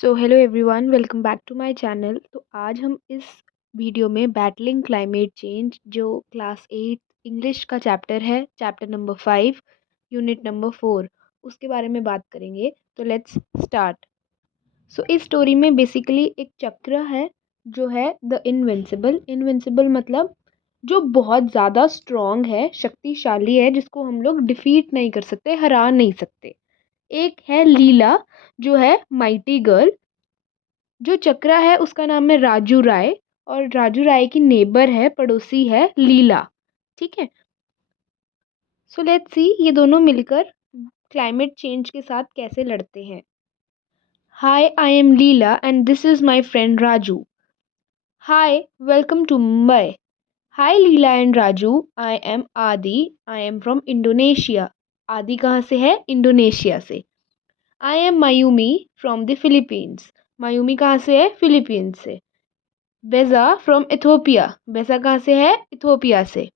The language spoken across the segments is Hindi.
So hello everyone, welcome back to my channel. तो आज हम इस वीडियो में बैटलिंग क्लाइमेट चेंज जो क्लास 8 इंग्लिश का चैप्टर है, चैप्टर नंबर 5 यूनिट नंबर 4, उसके बारे में बात करेंगे। तो लेट्स स्टार्ट। सो इस स्टोरी में बेसिकली एक चक्र है जो है द इनविंसिबल। इनविंसिबल मतलब जो बहुत ज़्यादा स्ट्रॉन्ग है, शक्तिशाली है, जिसको हम लोग डिफीट नहीं कर सकते, हरा नहीं सकते। एक है लीला जो है माइटी गर्ल। जो चक्रा है उसका नाम है राजू राय, और राजू राय की नेबर है, पड़ोसी है लीला। ठीक है। सो लेट्स सी ये दोनों मिलकर क्लाइमेट चेंज के साथ कैसे लड़ते हैं। Hi, I am Leela and this is my friend Raju. Hi, welcome to Mumbai. Hi Leela and Raju, I am Adi, I am from Indonesia. आदि कहाँ से है? इंडोनेशिया से। I am Mayumi from the Philippines. Mayumi कहाँ से है? फिलीपींस से। बेजा फ्रॉम इथोपिया। बेजा कहाँ से है? इथोपिया से।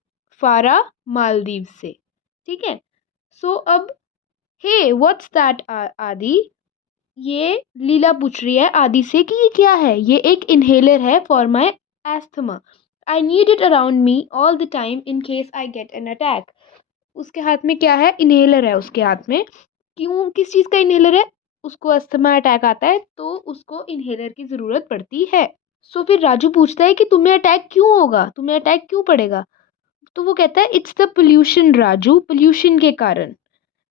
फारा मालदीव से। ठीक है। सो अब हे व्हाट्स दैट आदि, ये लीला पूछ रही है आदि से कि ये क्या है। ये एक इनहेलर है for my asthma. I need it around me all the time in case I get an attack. उसके हाथ में क्या है? इनहेलर है उसके हाथ में। क्यों? किस चीज़ का इनहेलर है? उसको अस्थमा अटैक आता है तो उसको इनहेलर की ज़रूरत पड़ती है। सो फिर राजू पूछता है कि तुम्हें अटैक क्यों होगा, तुम्हें अटैक क्यों पड़ेगा? तो वो कहता है it's the pollution Raju, pollution के कारण।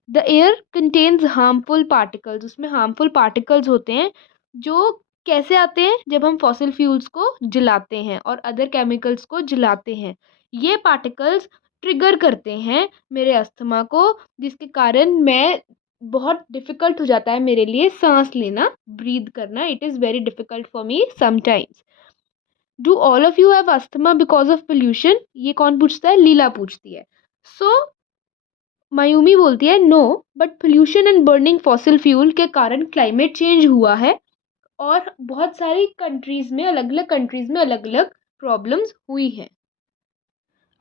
The air contains harmful particles. उसमें हार्मफुल पार्टिकल्स होते हैं जो कैसे आते हैं? जब हम फॉसिल फ्यूल्स को जलाते हैं और अदर केमिकल्स को जलाते हैं, ये पार्टिकल्स ट्रिगर करते हैं मेरे अस्थमा को, जिसके कारण मैं बहुत डिफ़िकल्ट हो जाता है मेरे लिए सांस लेना, ब्रीद करना। It is very difficult for me sometimes. Do all of you have asthma because of pollution? ये कौन पूछता है? लीला पूछती है। सो मायूमी बोलती है no, but pollution and burning fossil fuel के कारण क्लाइमेट चेंज हुआ है और बहुत सारी कंट्रीज में, अलग अलग कंट्रीज में अलग अलग प्रॉब्लम्स हुई हैं।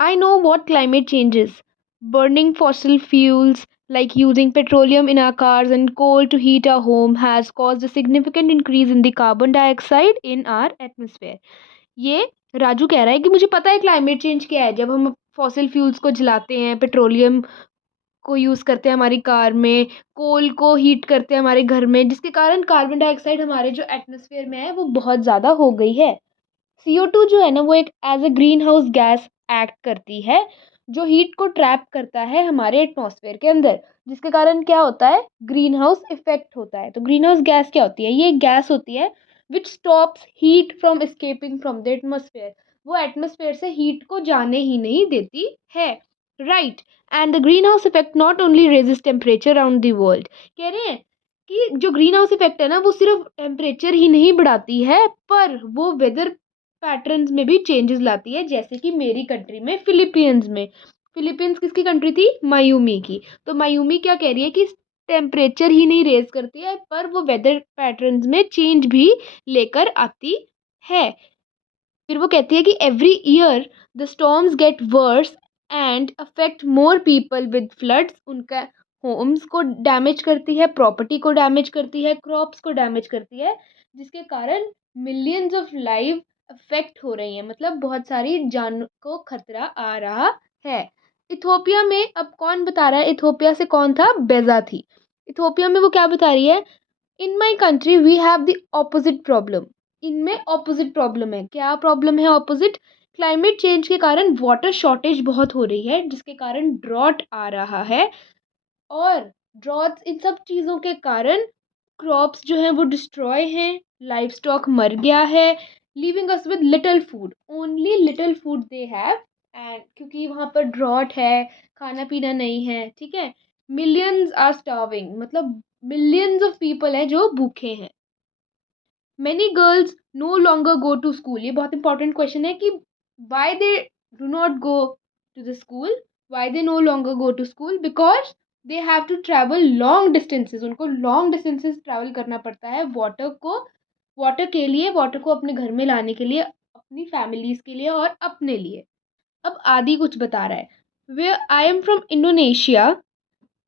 I know what climate changes. Burning fossil fuels like using petroleum in our cars and coal to heat our home has caused a significant increase in the carbon dioxide in our atmosphere. ये राजू कह रहा है कि मुझे पता है क्लाइमेट चेंज क्या है। जब हम फॉसिल फ्यूल्स को जलाते हैं, पेट्रोलियम को यूज़ करते हैं हमारी कार में, कोल को हीट करते हैं हमारे घर में, जिसके कारण कार्बन डाइऑक्साइड हमारे जो एटमॉस्फेयर में है वो बहुत ज़्यादा हो गई है। CO2 जो है ना, वो एक as a green house gas act करती है, जो हीट को ट्रैप करता है हमारे एटमॉस्फेयर के अंदर, जिसके कारण क्या होता है? ग्रीन हाउस इफेक्ट होता है। तो ग्रीन हाउस गैस क्या होती है? ये एक गैस होती है which stops heat from escaping from the atmosphere. वो एटमॉस्फेयर से हीट को जाने ही नहीं देती है। Right. And the greenhouse effect not only raises temperature around the world. कह रहे हैं कि जो ग्रीन हाउस इफेक्ट है ना, वो सिर्फ टेम्परेचर ही नहीं बढ़ाती है, पर वो वेदर पैटर्न्स में भी चेंजेस लाती है। जैसे कि मेरी कंट्री में, फिलीपींस में। फिलीपींस किसकी कंट्री थी? मायूमी की। तो मायूमी क्या कह रही है कि टेम्परेचर ही नहीं रेज करती है, पर वो वेदर पैटर्न्स में चेंज भी लेकर आती है। फिर वो कहती है कि every year the storms get worse and affect more people with floods. उनका होम्स को डैमेज करती है, प्रॉपर्टी को डैमेज करती है, क्रॉप्स को डैमेज करती है, जिसके कारण मिलियंस ऑफ लाइव अफेक्ट हो रही हैं। मतलब बहुत सारी जान को खतरा आ रहा है। इथोपिया में अब कौन बता रहा है? इथोपिया से कौन था? बेजा थी। इथोपिया में वो क्या बता रही है? In my country we have the opposite problem. इनमें ऑपोजिट प्रॉब्लम है। क्या प्रॉब्लम है ऑपोजिट? क्लाइमेट चेंज के कारण वाटर शॉर्टेज बहुत हो रही है, जिसके कारण ड्रॉट आ रहा है। और ड्रॉट्स, इन सब चीज़ों के कारण क्रॉप्स जो हैं वो डिस्ट्रॉय हैं, लाइफ स्टॉक मर गया है, living us with little food, only little food they have. And क्योंकि वहाँ पर ड्रॉट है, खाना पीना नहीं है, ठीक है। मिलियंस आर स्टार्विंग, मतलब मिलियंस ऑफ पीपल हैं जो भूखे हैं। Many girls no longer go to school. ये बहुत इंपॉर्टेंट क्वेश्चन है कि why they do not go to the school, why they no longer go to school? Because they have to travel long distances. उनको लॉन्ग डिस्टेंसेज ट्रैवल करना पड़ता है वाटर के लिए, वाटर को अपने घर में लाने के लिए, अपनी फैमिलीज के लिए और अपने लिए। अब आदि कुछ बता रहा है। वे I am from Indonesia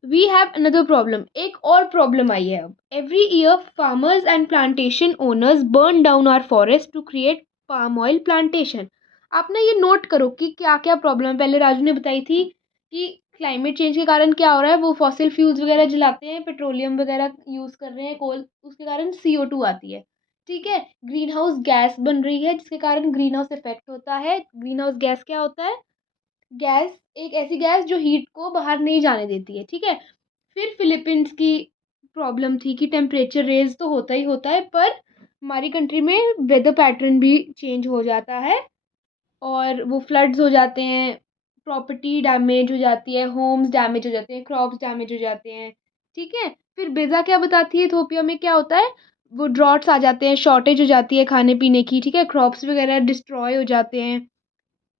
we have another problem, एक और प्रॉब्लम आई है अब। Every year farmers and plantation owners burn down our forest to create palm oil plantation. आप ना ये नोट करो कि क्या क्या प्रॉब्लम है। पहले राजू ने बताई थी कि क्लाइमेट चेंज के कारण क्या हो रहा है, वो फॉसिल फ्यूल्स वगैरह जलाते हैं, पेट्रोलियम वगैरह यूज़ कर रहे हैं, कोल, उसके कारण CO2 आती है। ठीक है, ग्रीन हाउस गैस बन रही है जिसके कारण ग्रीन हाउस इफेक्ट होता है। ग्रीन हाउस गैस क्या होता है? गैस, एक ऐसी गैस जो हीट को बाहर नहीं जाने देती है। ठीक है, फिर फिलीपींस की प्रॉब्लम थी कि टेम्परेचर रेज तो होता है, पर हमारी कंट्री में वेदर पैटर्न भी चेंज हो जाता है और वो फ्लड्स हो जाते हैं, प्रॉपर्टी डैमेज हो जाती है, होम्स डैमेज हो जाते हैं, क्रॉप्स डैमेज हो जाते हैं। ठीक है, फिर बेजा क्या बताती है, इथोपिया में क्या होता है, वो ड्रॉट्स आ जाते हैं, शॉर्टेज हो जाती है खाने पीने की। ठीक है, क्रॉप्स वगैरह डिस्ट्रॉय हो जाते हैं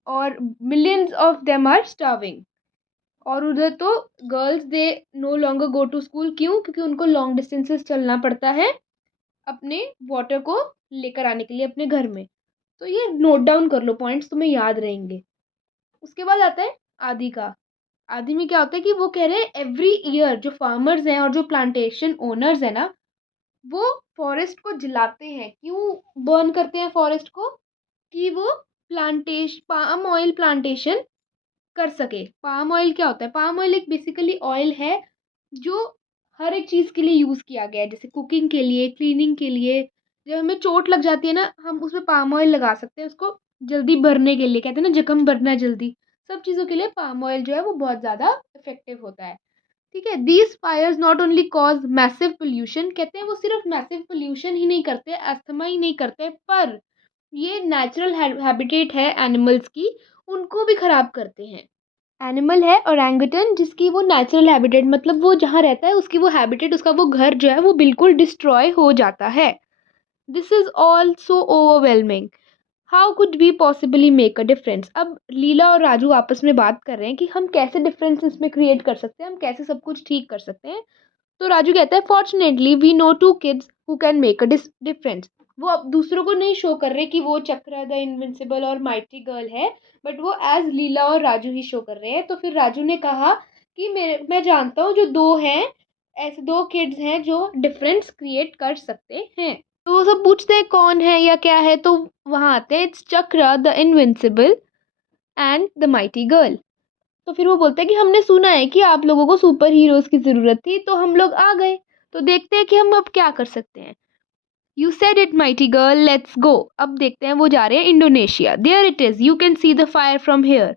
और millions of them are starving. और उधर तो girls they no longer go to school, क्यों? क्योंकि उनको लॉन्ग डिस्टेंसेस चलना पड़ता है अपने वाटर को लेकर आने के लिए अपने घर में। तो ये नोट डाउन कर लो, पॉइंट्स तुम्हें याद रहेंगे। उसके बाद आता है आदि का। आदि में क्या होता है कि वो कह रहे हैं एवरी ईयर जो फार्मर्स हैं और जो प्लांटेशन ओनर्स हैं ना, वो फॉरेस्ट को जलाते हैं। क्यों बर्न करते हैं फॉरेस्ट को? कि वो प्लांटेशन, पाम ऑयल प्लांटेशन कर सके। पाम ऑयल क्या होता है? पाम ऑयल एक बेसिकली ऑयल है जो हर एक चीज़ के लिए यूज़ किया गया है, जैसे कुकिंग के लिए, क्लीनिंग के लिए। जब हमें चोट लग जाती है ना, हम उसमें पाम ऑयल लगा सकते हैं उसको जल्दी भरने के लिए। कहते हैं ना जख्म भरना है जल्दी, सब चीज़ों के लिए पाम ऑयल जो है वो बहुत ज़्यादा इफेक्टिव होता है। ठीक है, these fires not only cause massive pollution, कहते हैं वो सिर्फ मैसिव पोल्यूशन ही नहीं करते, अस्थमा ही नहीं करते, पर ये नेचुरल हैबिटेट है एनिमल्स की, उनको भी खराब करते हैं। एनिमल है ओरंगुटन, जिसकी वो नेचुरल हैबिटेट, मतलब वो जहाँ रहता है उसकी वो हैबिटेट, उसका वो घर जो है वो बिल्कुल डिस्ट्रॉय हो जाता है। This is all so overwhelming, how could we possibly make a difference. अब लीला और राजू आपस में बात कर रहे हैं कि हम कैसे डिफरेंस इसमें क्रिएट कर सकते हैं, हम कैसे सब कुछ ठीक कर सकते हैं। तो राजू कहता है fortunately we know two kids who can make a difference. वो अब दूसरों को नहीं शो कर रहे कि वो चक्रा द इनविंसिबल और माइटी गर्ल है, बट वो एज लीला और राजू ही शो कर रहे हैं। तो फिर राजू ने कहा कि मैं जानता हूँ जो दो हैं, ऐसे दो किड्स हैं जो डिफरेंस क्रिएट कर सकते हैं। तो वो सब पूछते हैं कौन है या क्या है, तो वहाँ आते हैं it's chakra the invincible and the mighty girl. तो फिर वो बोलते हैं कि हमने सुना है कि आप लोगों को सुपर हीरोज की ज़रूरत थी, तो हम लोग आ गए। तो देखते हैं कि हम अब क्या कर सकते हैं। You said it mighty girl, let's go. अब देखते हैं, वो जा रहे हैं Indonesia. There it is, you can see the fire from here.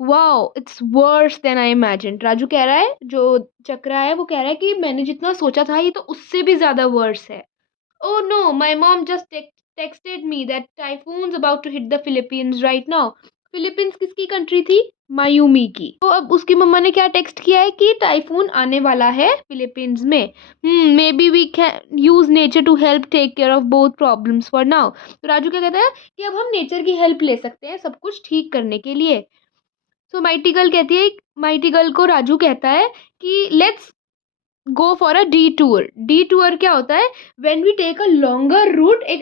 Wow, it's worse than I imagined. Raju कह रहा है, जो चक्रा है वो कह रहा है कि मैंने जितना सोचा था ये तो उससे भी ज़्यादा वर्स है। Oh no, my mom just texted me that typhoon's about to hit the Philippines right now. Philippines किसकी कंट्री थी? मायूमी की। तो अब उसकी मम्मा ने क्या टेक्स्ट किया है कि टाइफून आने वाला है फिलीपींस में। Maybe we can use nature to help take care of both problems for now. तो राजू क्या कहता है कि अब हम नेचर की हेल्प ले सकते हैं सब कुछ ठीक करने के लिए। सो माइटी गर्ल कहती है, माइटी गर्ल को राजू कहता है कि let's go for a detour. Detour क्या होता है? When we take a longer route, एक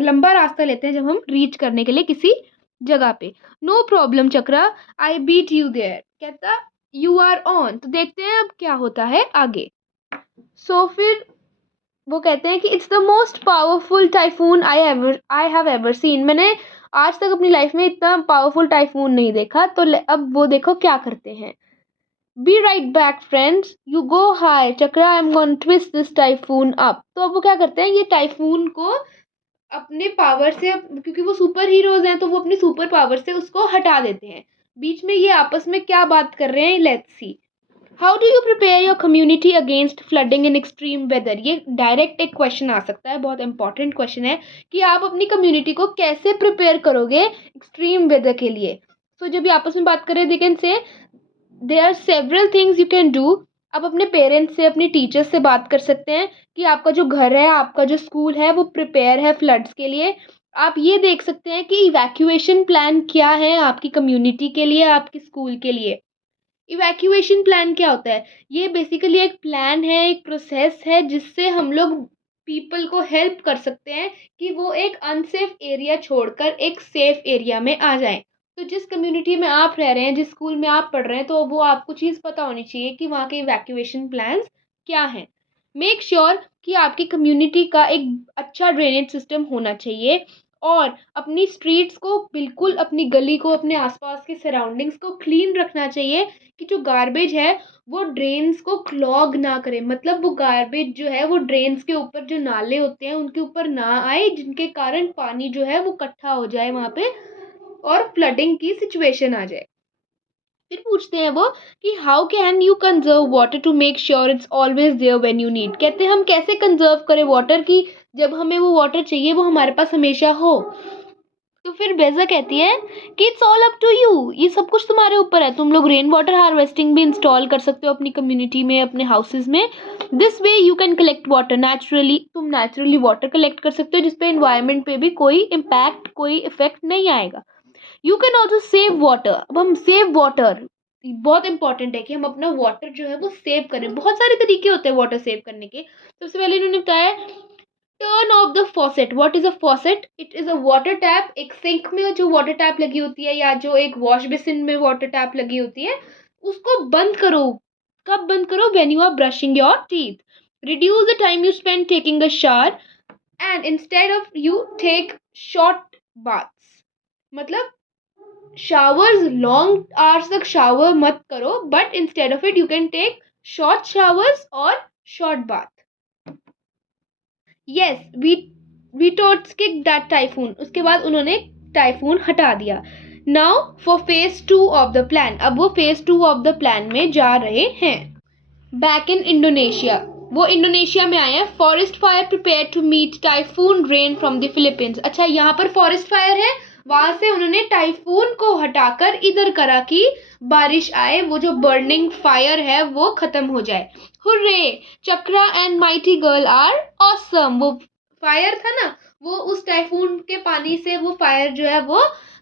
लंबा रास्ता लेते हैं जब हम रीच करने के लिए किसी जगह पे। No problem Chakra, I beat you there, कहता यू आर ऑन। तो देखते हैं अब क्या होता है आगे। फिर वो कहते हैं कि it's the most powerful typhoon I have ever seen. मैंने आज तक अपनी लाइफ में इतना पावरफुल टाइफून नहीं देखा। तो अब वो देखो क्या करते हैं। Be right back, friends. You go high, chakra. I'm gonna twist this typhoon up. तो अब वो क्या करते हैं, ये टाइफून को अपने पावर से, क्योंकि वो सुपर हीरोज हैं तो वो अपनी सुपर पावर से उसको हटा देते हैं। बीच में ये आपस में क्या बात कर रहे हैं, let's see. How do you prepare your community against flooding in extreme weather. ये डायरेक्ट एक क्वेश्चन आ सकता है, बहुत इंपॉर्टेंट क्वेश्चन है कि आप अपनी कम्युनिटी को कैसे प्रिपेयर करोगे एक्सट्रीम वेदर के लिए। सो जब ये आपस में बात करें, they can say there are several things you can do. आप अपने पेरेंट्स से, अपने टीचर्स से बात कर सकते हैं कि आपका जो घर है, आपका जो स्कूल है वो प्रिपेयर है फ्लड्स के लिए। आप ये देख सकते हैं कि इवैक्यूएशन प्लान क्या है आपकी कम्युनिटी के लिए, आपके स्कूल के लिए। इवैक्यूएशन प्लान क्या होता है? ये बेसिकली एक प्लान है, एक प्रोसेस है जिससे हम लोग पीपल को हेल्प कर सकते हैं कि वो एक अनसेफ एरिया छोड़कर एक सेफ एरिया में आ जाएं। तो जिस कम्युनिटी में आप रह रहे हैं, जिस स्कूल में आप पढ़ रहे हैं, तो वो आपको चीज़ पता होनी चाहिए कि वहाँ के इवैक्यूएशन प्लान्स क्या हैं। मेक श्योर कि आपकी कम्युनिटी का एक अच्छा ड्रेनेज सिस्टम होना चाहिए, और अपनी स्ट्रीट्स को बिल्कुल, अपनी गली को, अपने आसपास के सराउंडिंग्स को क्लीन रखना चाहिए, कि जो गार्बेज है वो ड्रेन्स को क्लॉग ना करे। मतलब वो गार्बेज जो है वो ड्रेन्स के ऊपर, जो नाले होते हैं उनके ऊपर ना आए, जिनके कारण पानी जो है वो इकट्ठा हो जाए वहाँ पे और फ्लडिंग की सिचुएशन आ जाए। फिर पूछते हैं वो कि how can you conserve water to make sure it's always there when you need. कहते हैं हम कैसे कंजर्व करें वाटर की जब हमें वो वाटर चाहिए वो हमारे पास हमेशा हो। तो फिर बेजा कहती है कि it's all up to you, ये सब कुछ तुम्हारे ऊपर है। तुम लोग रेन वाटर हार्वेस्टिंग भी इंस्टॉल कर सकते हो अपनी कम्युनिटी में, अपने हाउसेज में। This way you can collect water naturally, तुम नेचुरली वाटर कलेक्ट कर सकते हो जिसपे इन्वायरमेंट पे भी कोई इम्पैक्ट, कोई इफेक्ट नहीं आएगा। You can also save water. अब हम सेव वाटर, बहुत इंपॉर्टेंट है कि हम अपना वाटर जो है वो सेव करें। बहुत सारे तरीके होते हैं वाटर सेव करने के। सबसे पहले इन्होंने बताया turn off the faucet. What is a faucet? It is a water tap. एक सिंक में जो वाटर टैप लगी होती है, या जो एक वॉश बेसिन में वाटर टैप लगी होती है, उसको बंद करो। कब बंद करो? When you are brushing your teeth. Reduce the time you spend taking a shower, and instead of you take short baths. मतलब शावर्स, लॉन्ग आवर्स तक शावर मत करो, but instead of it you can take short showers और short bath. Yes, we kick that typhoon. उसके बाद उन्होंने टाइफून हटा दिया। Now for phase 2 of the plan. अब वो फेज 2 ऑफ द प्लान में जा रहे हैं। बैक इन इंडोनेशिया, वो इंडोनेशिया में आए हैं। Forest fire prepare to meet typhoon rain from the Philippines. अच्छा, यहाँ पर फॉरेस्ट फायर है, वहां से उन्होंने टाइफून को हटाकर इधर करा कि बारिश आए, वो जो बर्निंग फायर है वो खत्म हो जाए। Hurray, Chakra and mighty girl are awesome. वो फायर था ना, वो उस टाइफून के पानी से वो फायर जो है वो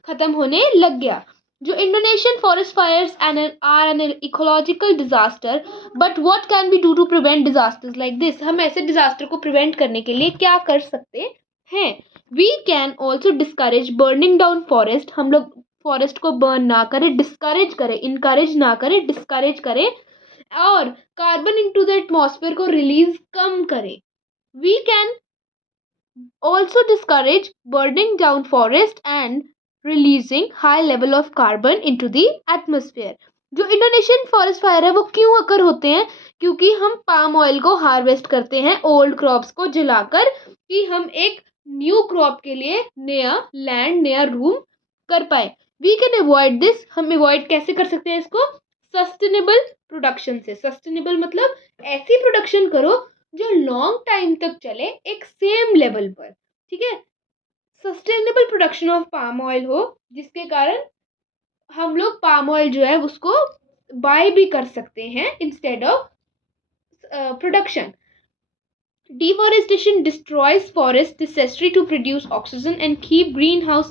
खत्म होने लग गया। जो Indonesian forest fires are an ecological disaster, but what can be do to prevent disasters like this. हम ऐसे डिजास्टर को प्रिवेंट करने के लिए क्या कर सकते हैं? We can also discourage burning down forest. हम लोग फॉरेस्ट को बर्न ना करें, डिस्करेज करें, इनकरेज ना करें, डिस्करेज करें। और कार्बन इनटू द एटमॉस्फेयर को रिलीज कम करें। We can also discourage burning down forest and releasing high level of carbon into the atmosphere। जो इंडोनेशियन फॉरेस्ट फायर है वो क्यों अकर होते हैं? क्योंकि हम पाम ऑयल को हार्वेस्ट करते हैं ओल्ड क्रॉप्स को जलाकर, कि हम एक न्यू क्रॉप के लिए नया लैंड, नया रूम कर पाए। We can avoid this. हम अवॉइड कैसे कर सकते हैं इसको? सस्टेनेबल प्रोडक्शन से। सस्टेनेबल मतलब ऐसी प्रोडक्शन करो जो लॉन्ग टाइम तक चले एक सेम लेवल पर। ठीक है, sustainable production of palm oil हो, जिसके कारण हम लोग पाम ऑयल जो है उसको बाय भी कर सकते हैं instead of production. Deforestation destroys forests necessary to produce oxygen and keep greenhouse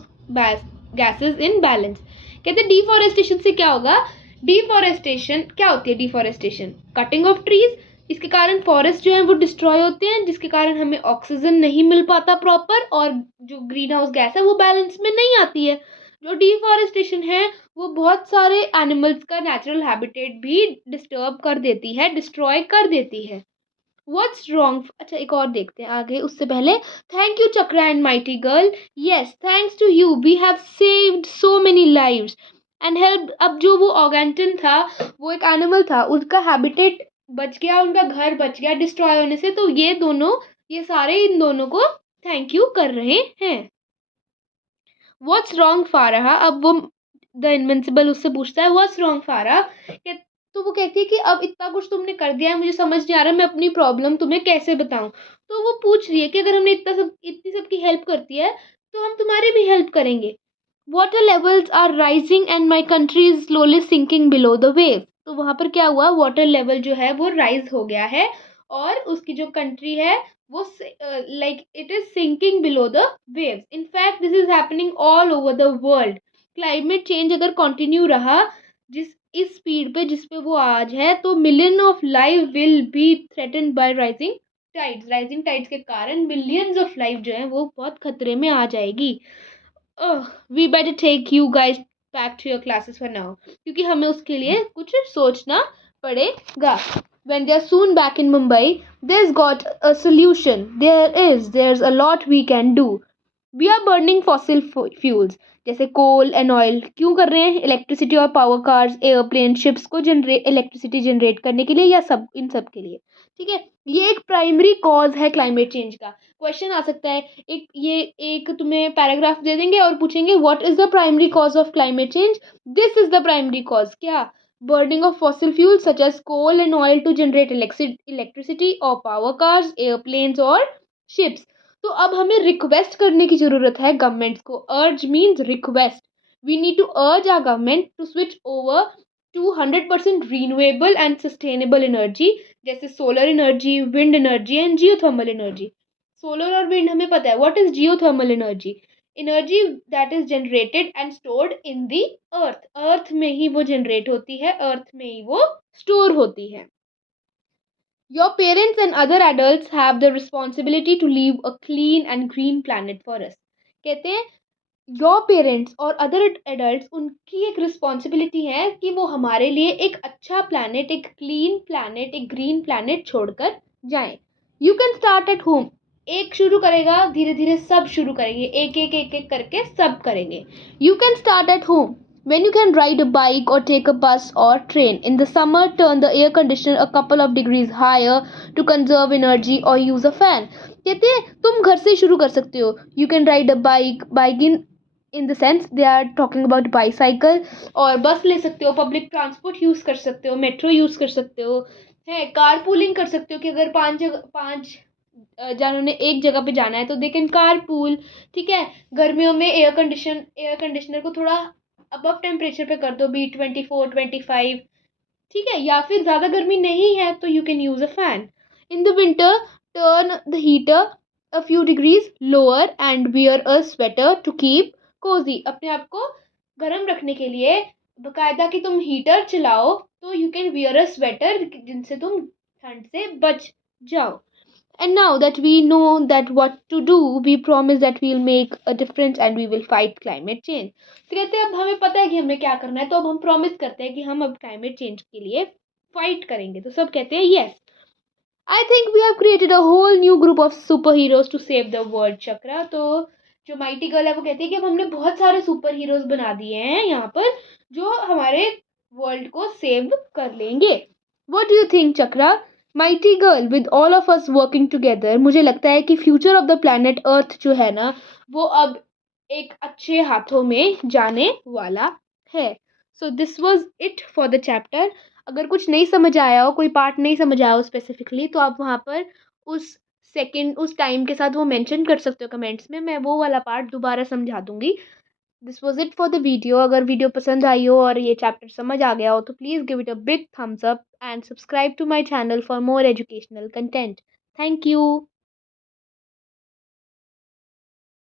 gases in balance। कहते हैं डिफॉरेस्टेशन से क्या होगा? डिफॉरेस्टेशन क्या होती है? Deforestation cutting of trees. इसके कारण फॉरेस्ट जो है वो डिस्ट्रॉय होते हैं, जिसके कारण हमें ऑक्सीजन नहीं मिल पाता प्रॉपर, और जो ग्रीन हाउस गैस है वो बैलेंस में नहीं आती है। जो डिफॉरेस्टेशन है वो बहुत सारे एनिमल्स का नेचुरल हैबिटेट भी डिस्टर्ब कर देती है, डिस्ट्रॉय कर देती है। What's wrong? अच्छा, एक और देखते हैं आगे, उससे पहले thank you Chakra and mighty girl. Yes, thanks to you we have saved so many lives and help. अब जो वो ऑर्गेंटन था, वो एक एनिमल था, उसका हैबिटेट बच गया, उनका घर बच गया डिस्ट्रॉय होने से। तो ये दोनों, ये सारे इन दोनों को थैंक यू कर रहे हैं। What's wrong Farah? अब वो द इनविंसिबल उससे पूछता है व्हाट्स रॉन्ग फारहा। तो वो कहती है कि अब इतना कुछ तुमने कर दिया है, मुझे समझ नहीं आ रहा मैं अपनी प्रॉब्लम तुम्हें कैसे बताऊं। तो वो पूछ रही है कि अगर हमने इतनी सबकी हेल्प करती है तो हम तुम्हारी भी हेल्प करेंगे। Water levels are rising and my country is slowly sinking below the wave. तो वहां पर क्या हुआ? वाटर लेवल जो है वो राइज हो गया है, और उसकी जो कंट्री है वो like it is sinking below the waves. In fact this is happening all over the world. Climate change अगर कंटिन्यू रहा जिस इस स्पीड पे जिस पे वो आज है, तो million of life will be threatened bye rising tides. Rising tides के कारण मिलियंस ऑफ लाइफ जो है वो बहुत खतरे में आ जाएगी। We better take you guys back to your classes for now, क्योंकि हमें उसके लिए कुछ सोचना पड़ेगा. When they are soon back in Mumbai, there's got a solution. There's a lot we can do. We are burning fossil fuels जैसे कोल एंड ऑयल. क्यों कर रहे हैं? इलेक्ट्रिसिटी और पावर कार्स, एयरप्लेन, शिप्स को इलेक्ट्रिसिटी जनरेट करने के लिए, या सब इन सब के लिए. ठीक है, ये एक प्राइमरी कॉज है क्लाइमेट चेंज का. क्वेश्चन आ सकता है, एक तुम्हें पैराग्राफ दे देंगे और पूछेंगे what is the primary cause of climate change. This is the primary cause. क्या? Burning of fossil fuel such as coal and oil to generate electricity और पावर कार्स, एयरप्लेन्स और शिप्स. तो अब हमें रिक्वेस्ट करने की जरूरत है गवर्नमेंट्स को. Urge means request. We need to urge our government to switch over to 100% renewable and sustainable energy, जैसे solar energy, wind energy and geothermal energy. Solar और विंड हमें पता है. What is geothermal energy? Energy that is generated and stored in the earth. Earth में ही वो जनरेट होती है, अर्थ में ही वो स्टोर होती है. Your parents and other adults have the responsibility to leave a clean and green planet for us. कहते हैं योर पेरेंट्स और अदर एडल्ट्स, उनकी एक रिस्पॉन्सिबिलिटी है कि वो हमारे लिए एक अच्छा प्लानट, एक क्लीन प्लानट, एक ग्रीन प्लानट छोड़कर जाएं. You can start at home. एक शुरू करेगा, धीरे धीरे सब शुरू करेंगे, एक करके सब करेंगे. You can start at home. When you can ride a bike or take a bus or train. In the summer, turn the air conditioner a couple of degrees higher to conserve energy or use a fan. कहते हैं तुम घर से शुरू कर सकते हो. You can ride a bike in the sense they are talking about bicycle, और बस ले सकते हो, पब्लिक ट्रांसपोर्ट यूज़ कर सकते हो, मेट्रो यूज़ कर सकते हो, है कार पूलिंग कर सकते हो कि अगर पाँच जनों ने एक जगह पे जाना है तो दे कैन कार पूल. ठीक है, गर्मियों में एयर कंडीशनर को थोड़ा अबव टेम्परेचर पे कर दो, बी 24-25. ठीक है, या फिर ज़्यादा गर्मी नहीं है तो you can use a fan. In the winter, turn the heater a few degrees lower and wear a sweater to keep cosy. अपने आप को गर्म रखने के लिए बाकायदा कि तुम हीटर चलाओ, तो you can wear a sweater जिनसे तुम ठंड से बच जाओ. And now that we know that what to do, we promise that we'll make a difference and we will fight climate change. तो कहते हैं अब हमें पता है कि हमें क्या करना है, तो अब हम प्रॉमिस करते हैं कि हम अब क्लाइमेट चेंज के लिए फाइट करेंगे. तो सब कहते हैं yes. I think we have created a whole new group of super heroes to save the world. Chakra, तो जो माइटी गर्ल है वो कहती है कि अब हमने बहुत सारे सुपर हीरोज बना दिए हैं यहाँ पर जो हमारे वर्ल्ड को सेव कर लेंगे. What do you think chakra? Mighty girl, with all of us working together, मुझे लगता है कि future of the planet earth जो है ना, वो अब एक अच्छे हाथों में जाने वाला है. So this was it for the chapter. अगर कुछ नहीं समझ आया हो, कोई पार्ट नहीं समझ आया हो स्पेसिफिकली, तो आप वहाँ पर उस टाइम के साथ वो मेंशन कर सकते हो कमेंट्स में. मैं वो वाला पार्ट दोबारा समझा दूंगी. This was it for the video. अगर वीडियो पसंद आई हो और ये चैप्टर समझ आ गया हो तो please give it a big thumbs up and subscribe to my channel for more educational content. Thank you.